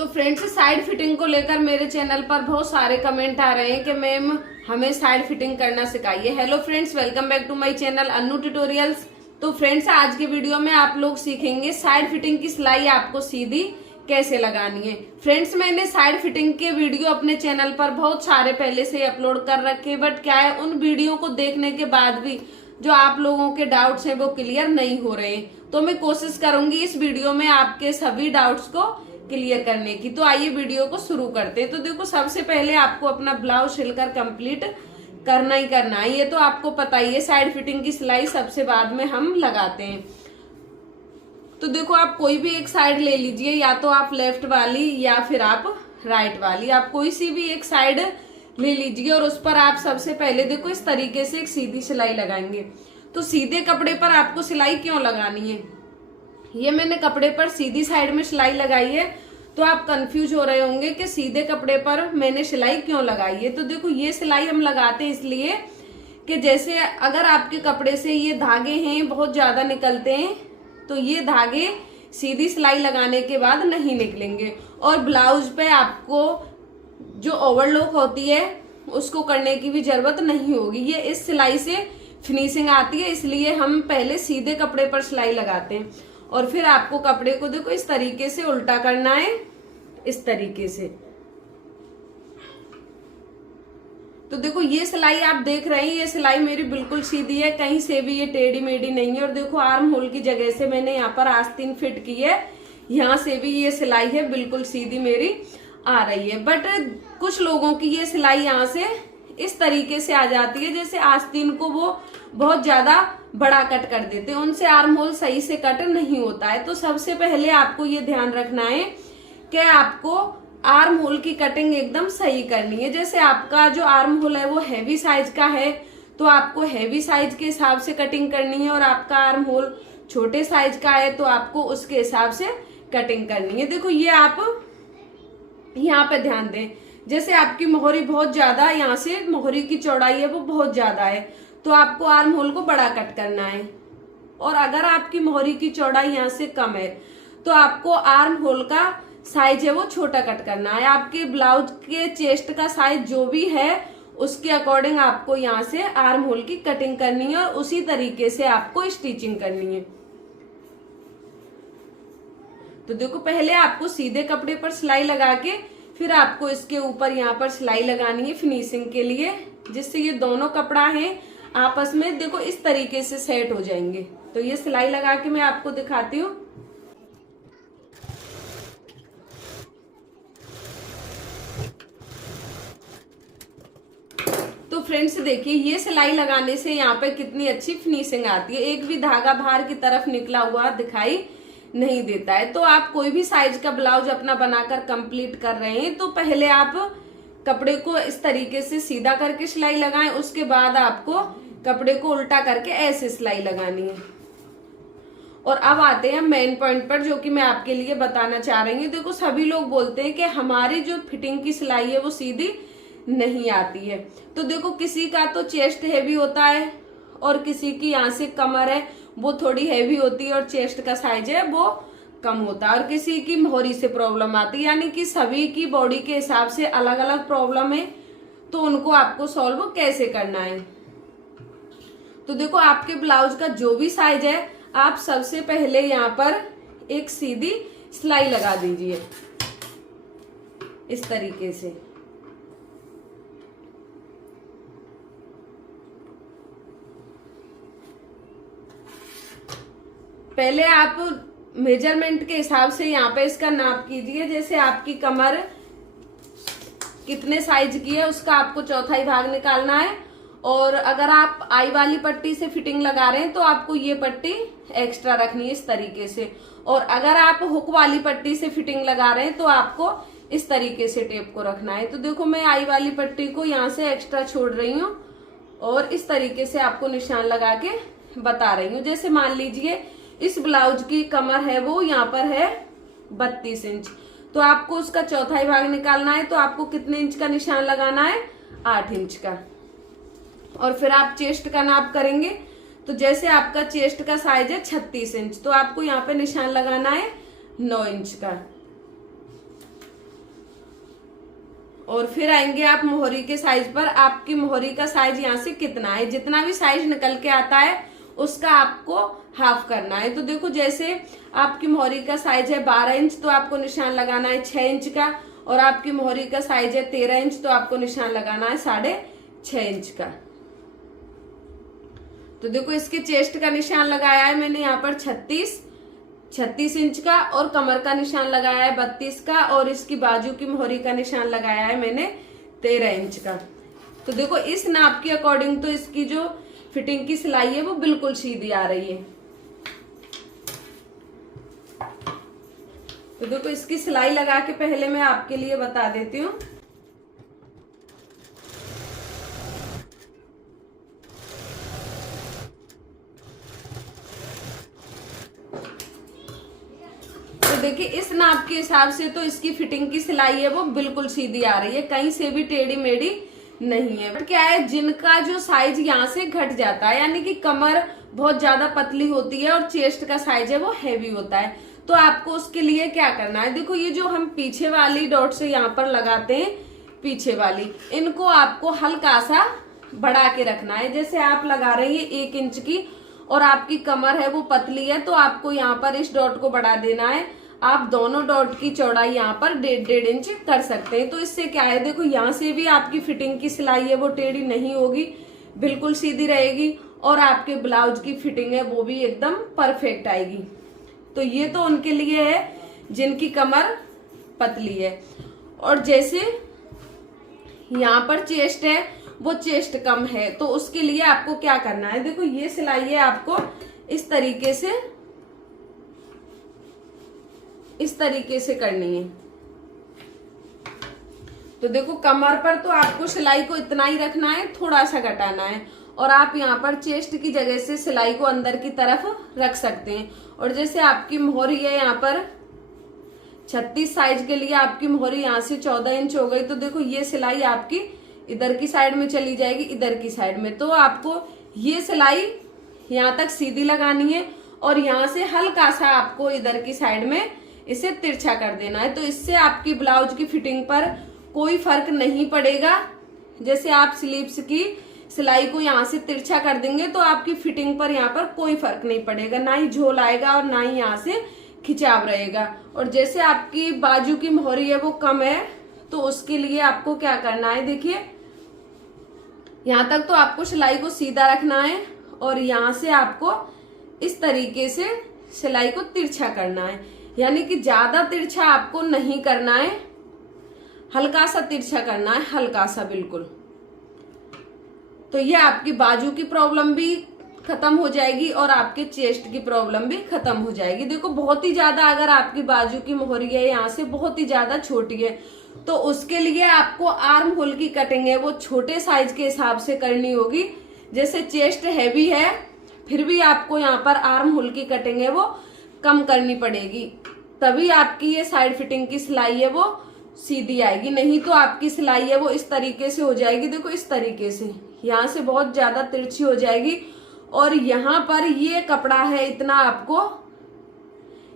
तो friends, side fitting को लेकर मेरे चैनल पर बहुत सारे कमेंट आ रहे हैं कि मैम हमें साइड फिटिंग करना सिखाइए। Hello friends, welcome back to my channel Annu tutorials. तो फ्रेंड्स, आज के वीडियो में आप लोग सीखेंगे साइड फिटिंग की सिलाई आपको सीधी कैसे लगानी है। फ्रेंड्स, मैंने साइड फिटिंग के वीडियो अपने चैनल पर बहुत सारे पहले से अपलोड कर रखे, बट क्या है, उन वीडियो को देखने के बाद भी जो आप लोगों के डाउट्स हैं वो क्लियर नहीं हो रहे हैं। तो मैं कोशिश करूंगी इस वीडियो में आपके सभी डाउट्स को क्लियर करने की। तो आइए वीडियो को शुरू करते हैं। तो देखो, सबसे पहले आपको अपना ब्लाउज सिलकर कंप्लीट करना ही करना है। ये तो आपको पता ही है, साइड फिटिंग की सिलाई सबसे बाद में हम लगाते हैं। तो देखो, आप कोई भी एक साइड ले लीजिए, या तो आप लेफ्ट वाली या फिर आप राइट वाली, आप कोई सी भी एक साइड ले लीजिए और उस पर आप सबसे पहले देखो इस तरीके से एक सीधी सिलाई लगाएंगे। तो सीधे कपड़े पर आपको सिलाई क्यों लगानी है, ये मैंने कपड़े पर सीधी साइड में सिलाई लगाई है। तो आप कंफ्यूज हो रहे होंगे कि सीधे कपड़े पर मैंने सिलाई क्यों लगाई है। तो देखो, ये सिलाई हम लगाते हैं इसलिए कि जैसे अगर आपके कपड़े से ये धागे हैं बहुत ज्यादा निकलते हैं, तो ये धागे सीधी सिलाई लगाने के बाद नहीं निकलेंगे और ब्लाउज पे आपको जो ओवरलॉक होती है उसको करने की भी जरूरत नहीं होगी। ये इस सिलाई से फिनिशिंग आती है, इसलिए हम पहले सीधे कपड़े पर सिलाई लगाते हैं और फिर आपको कपड़े को देखो इस तरीके से उल्टा करना है, इस तरीके से। तो देखो, ये सिलाई आप देख रहे हैं, ये सिलाई मेरी बिल्कुल सीधी है, कहीं से भी ये टेढ़ी मेढ़ी नहीं है। और देखो, आर्म होल की जगह से मैंने यहाँ पर आस्तीन फिट की है, यहाँ से भी ये सिलाई है बिल्कुल सीधी मेरी आ रही है। बट कुछ लोगों की ये सिलाई यहाँ से इस तरीके से आ जाती है, जैसे आस्तीन को वो बहुत ज्यादा बड़ा कट कर देते हैं, उनसे आर्म होल सही से कट नहीं होता है। तो सबसे पहले आपको ये ध्यान रखना है कि आपको आर्म होल की कटिंग एकदम सही करनी है। जैसे आपका जो आर्म होल है वो हैवी साइज का है, तो आपको हैवी साइज के हिसाब से कटिंग करनी है, और आपका आर्म होल छोटे साइज का है तो आपको उसके हिसाब से कटिंग करनी है। देखो, ये आप यहाँ पे ध्यान दें, जैसे आपकी मोहरी बहुत ज्यादा, यहाँ से मोहरी की चौड़ाई है वो बहुत ज्यादा है, तो आपको आर्म होल को बड़ा कट करना है। और अगर आपकी मोहरी की चौड़ाई यहाँ से कम है तो आपको आर्म होल का साइज है वो छोटा कट करना है। आपके ब्लाउज के चेस्ट का साइज जो भी है उसके अकॉर्डिंग आपको यहाँ से आर्म होल की कटिंग करनी है और उसी तरीके से आपको स्टिचिंग करनी है। तो देखो, पहले आपको सीधे कपड़े पर सिलाई लगा के फिर आपको इसके ऊपर यहाँ पर सिलाई लगानी है फिनिशिंग के लिए, जिससे ये दोनों कपड़ा है आपस में देखो इस तरीके से सेट हो जाएंगे। तो ये सिलाई लगा के मैं आपको दिखाती हूँ। तो फ्रेंड्स देखिए, ये सिलाई लगाने से यहाँ पे कितनी अच्छी फिनिशिंग आती है, एक भी धागा बाहर की तरफ निकला हुआ दिखाई नहीं देता है। तो आप कोई भी साइज का ब्लाउज अपना बनाकर कंप्लीट कर रहे हैं तो पहले आप कपड़े को इस तरीके से सीधा करके सिलाई लगाएं, उसके बाद आपको कपड़े को उल्टा करके ऐसे सिलाई लगानी है। और अब आते हैं मेन पॉइंट पर, जो कि मैं आपके लिए बताना चाह रही हूँ। देखो, सभी लोग बोलते हैं कि हमारी जो फिटिंग की सिलाई है वो सीधी नहीं आती है। तो देखो, किसी का तो चेस्ट हैवी होता है और किसी की यहाँ से कमर है वो थोड़ी हैवी होती है और चेस्ट का साइज है वो कम होता है, और किसी की मोहरी से प्रॉब्लम आती है, यानी कि सभी की बॉडी के हिसाब से अलग अलग प्रॉब्लम है। तो उनको आपको सॉल्व कैसे करना है। तो देखो, आपके ब्लाउज का जो भी साइज है आप सबसे पहले यहाँ पर एक सीधी सिलाई लगा दीजिए इस तरीके से। पहले आप मेजरमेंट के हिसाब से यहाँ पे इसका नाप कीजिए। जैसे आपकी कमर कितने साइज की है उसका आपको चौथाई भाग निकालना है, और अगर आप आई वाली पट्टी से फिटिंग लगा रहे हैं तो आपको ये पट्टी एक्स्ट्रा रखनी है इस तरीके से, और अगर आप हुक वाली पट्टी से फिटिंग लगा रहे हैं तो आपको इस तरीके से टेप को रखना है। तो देखो, मैं आई वाली पट्टी को यहाँ से एक्स्ट्रा छोड़ रही हूँ और इस तरीके से आपको निशान लगा के बता रही हूँ। जैसे मान लीजिए इस ब्लाउज की कमर है वो यहाँ पर है 32 इंच, तो आपको उसका चौथाई भाग निकालना है, तो आपको कितने इंच का निशान लगाना है, 8 इंच का। और फिर आप चेस्ट का नाप करेंगे, तो जैसे आपका चेस्ट का साइज है 36 इंच, तो आपको यहाँ पे निशान लगाना है 9 इंच का। और फिर आएंगे आप मोहरी के साइज पर। आपकी मोहरी का साइज यहाँ से कितना है, जितना भी साइज निकल के आता है उसका आपको हाफ करना है। तो देखो जैसे आपकी मोहरी का साइज है 12 इंच तो आपको निशान लगाना है 6 इंच का, और आपकी मोहरी का साइज है 13 इंच तो आपको निशान लगाना है 6.5 इंच का। तो देखो इसके चेस्ट का निशान लगाया है मैंने यहाँ पर 36 इंच का, और कमर का निशान लगाया है 32 का, और इसकी बाजू की मोहरी का निशान लगाया है मैंने 13 इंच का। तो देखो इस नाप के अकॉर्डिंग तो इसकी जो फिटिंग की सिलाई है वो बिल्कुल सीधी आ रही है। तो देखो इसकी सिलाई लगा के पहले मैं आपके लिए बता देती हूँ। तो देखिए इस नाप के हिसाब से तो इसकी फिटिंग की सिलाई है वो बिल्कुल सीधी आ रही है, कहीं से भी टेढ़ी मेढ़ी नहीं है। बट क्या है, जिनका जो साइज यहाँ से घट जाता है, यानी कि कमर बहुत ज्यादा पतली होती है और चेस्ट का साइज है वो हैवी होता है, तो आपको उसके लिए क्या करना है, देखो ये जो हम पीछे वाली डॉट से यहाँ पर लगाते हैं, पीछे वाली, इनको आपको हल्का सा बढ़ा के रखना है। जैसे आप लगा रहे हैं 1 इंच की और आपकी कमर है वो पतली है, तो आपको यहाँ पर इस डॉट को बढ़ा देना है। आप दोनों डॉट की चौड़ाई यहाँ पर 1.5 इंच कर सकते हैं। तो इससे क्या है, देखो यहाँ से भी आपकी फिटिंग की सिलाई है वो टेढ़ी नहीं होगी, बिल्कुल सीधी रहेगी, और आपके ब्लाउज की फिटिंग है वो भी एकदम परफेक्ट आएगी। तो ये तो उनके लिए है जिनकी कमर पतली है। और जैसे यहाँ पर चेस्ट है वो चेस्ट कम है, तो उसके लिए आपको क्या करना है, देखो ये सिलाई है आपको इस तरीके से करनी है। तो देखो कमर पर तो आपको सिलाई को इतना ही रखना है, थोड़ा सा घटाना है, और आप यहाँ पर चेस्ट की जगह से सिलाई को अंदर की तरफ रख सकते हैं। और जैसे आपकी मोहरी है यहाँ पर 36 साइज के लिए आपकी मोहरी यहाँ से 14 इंच हो गई, तो देखो ये सिलाई आपकी इधर की साइड में चली जाएगी, इधर की साइड में। तो आपको ये सिलाई यहाँ तक सीधी लगानी है, और यहाँ से हल्का सा आपको इधर की साइड में इसे तिरछा कर देना है। तो इससे आपकी ब्लाउज की फिटिंग पर कोई फर्क नहीं पड़ेगा। जैसे आप स्लीव्स की सिलाई को यहाँ से तिरछा कर देंगे तो आपकी फिटिंग पर यहाँ पर कोई फर्क नहीं पड़ेगा, ना ही झोल आएगा और ना ही यहाँ से खिंचाव रहेगा। और जैसे आपकी बाजू की मोहरी है वो कम है, तो उसके लिए आपको क्या करना है, देखिए यहाँ तक तो आपको सिलाई को सीधा रखना है, और यहाँ से आपको इस तरीके से सिलाई को तिरछा करना है। यानी कि ज्यादा तिरछा आपको नहीं करना है, हल्का सा तिरछा करना है, हल्का सा बिल्कुल। तो ये आपकी बाजू की प्रॉब्लम भी खत्म हो जाएगी और आपके चेस्ट की प्रॉब्लम भी खत्म हो जाएगी। देखो बहुत ही ज्यादा अगर आपकी बाजू की मोहरी है यहाँ से बहुत ही ज्यादा छोटी है, तो उसके लिए आपको आर्म होल की कटिंग है वो छोटे साइज के हिसाब से करनी होगी। जैसे चेस्ट हैवी है फिर भी आपको यहाँ पर आर्म होल की कटिंग है वो कम करनी पड़ेगी, तभी आपकी ये साइड फिटिंग की सिलाई है वो सीधी आएगी। नहीं तो आपकी सिलाई है वो इस तरीके से हो जाएगी, देखो इस तरीके से यहाँ से बहुत ज्यादा तिरछी हो जाएगी। और यहाँ पर ये कपड़ा है इतना आपको,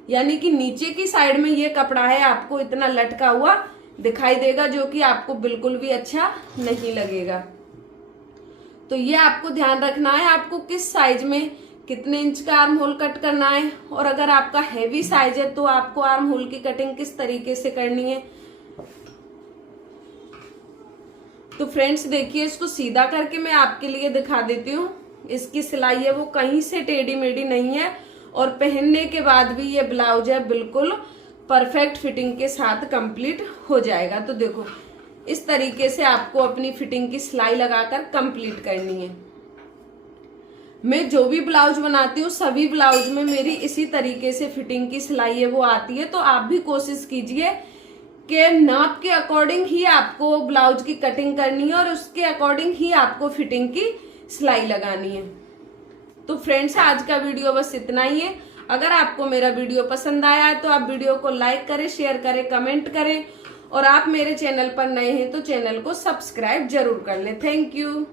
यानी कि नीचे की साइड में ये कपड़ा है आपको इतना लटका हुआ दिखाई देगा, जो कि आपको बिल्कुल भी अच्छा नहीं लगेगा। तो ये आपको ध्यान रखना है आपको किस साइज में कितने इंच का आर्म होल कट करना है, और अगर आपका हैवी साइज है तो आपको आर्म होल की कटिंग किस तरीके से करनी है। तो फ्रेंड्स देखिए इसको सीधा करके मैं आपके लिए दिखा देती हूँ। इसकी सिलाई है वो कहीं से टेढ़ी मेढ़ी नहीं है, और पहनने के बाद भी ये ब्लाउज है बिल्कुल परफेक्ट फिटिंग के साथ कंप्लीट हो जाएगा। तो देखो इस तरीके से आपको अपनी फिटिंग की सिलाई लगाकर कंप्लीट करनी है। मैं जो भी ब्लाउज बनाती हूँ सभी ब्लाउज में मेरी इसी तरीके से फिटिंग की सिलाई है वो आती है। तो आप भी कोशिश कीजिए कि नाप के अकॉर्डिंग ही आपको ब्लाउज की कटिंग करनी है और उसके अकॉर्डिंग ही आपको फिटिंग की सिलाई लगानी है। तो फ्रेंड्स आज का वीडियो बस इतना ही है। अगर आपको मेरा वीडियो पसंद आया है तो आप वीडियो को लाइक करें, शेयर करें, कमेंट करें, और आप मेरे चैनल पर नए हैं तो चैनल को सब्सक्राइब जरूर कर लें। Thank you.